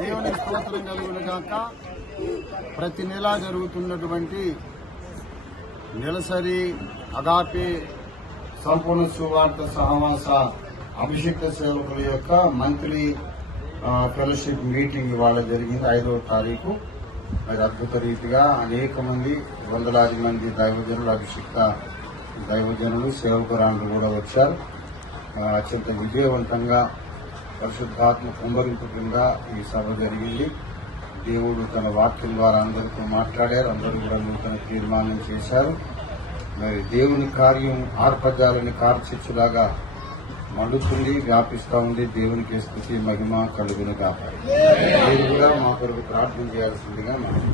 దేవుని స్తోత్రం కలుగునుగాక. ప్రతి నెల జరుగుతున్నటువంటి నెలసరి అగాపే సంపూర్ణ సువార్త సహవాస అభిషేక సేవకుల యొక్క మంత్లీ ఫెలోషిప్ మీటింగ్ ఇవాళ జరిగింది 5వ తారీఖు. మరి అద్భుత రీతిగా అనేక మంది, వందలాది మంది దైవజనులు, అభిషిక్త దైవజనులు, సేవకురాండ్రు కూడా వచ్చారు. అత్యంత విజయవంతంగా పరిశుద్ధాత్మ కుంభరింపు కింద ఈ సభ జరిగింది. దేవుడు తన వాక్యం ద్వారా అందరితో మాట్లాడారు. అందరూ కూడా నూతన తీర్మానం చేశారు. మరి దేవుని కార్యం ఆర్పజాలని కార్చిచ్చులాగా మండుతుంది, వ్యాపిస్తా ఉంది. దేవునికి స్తుతి మహిమ కలుగునుగా. మీరు కూడా మా కొరకు ప్రార్థన చేయాల్సిందిగా మనం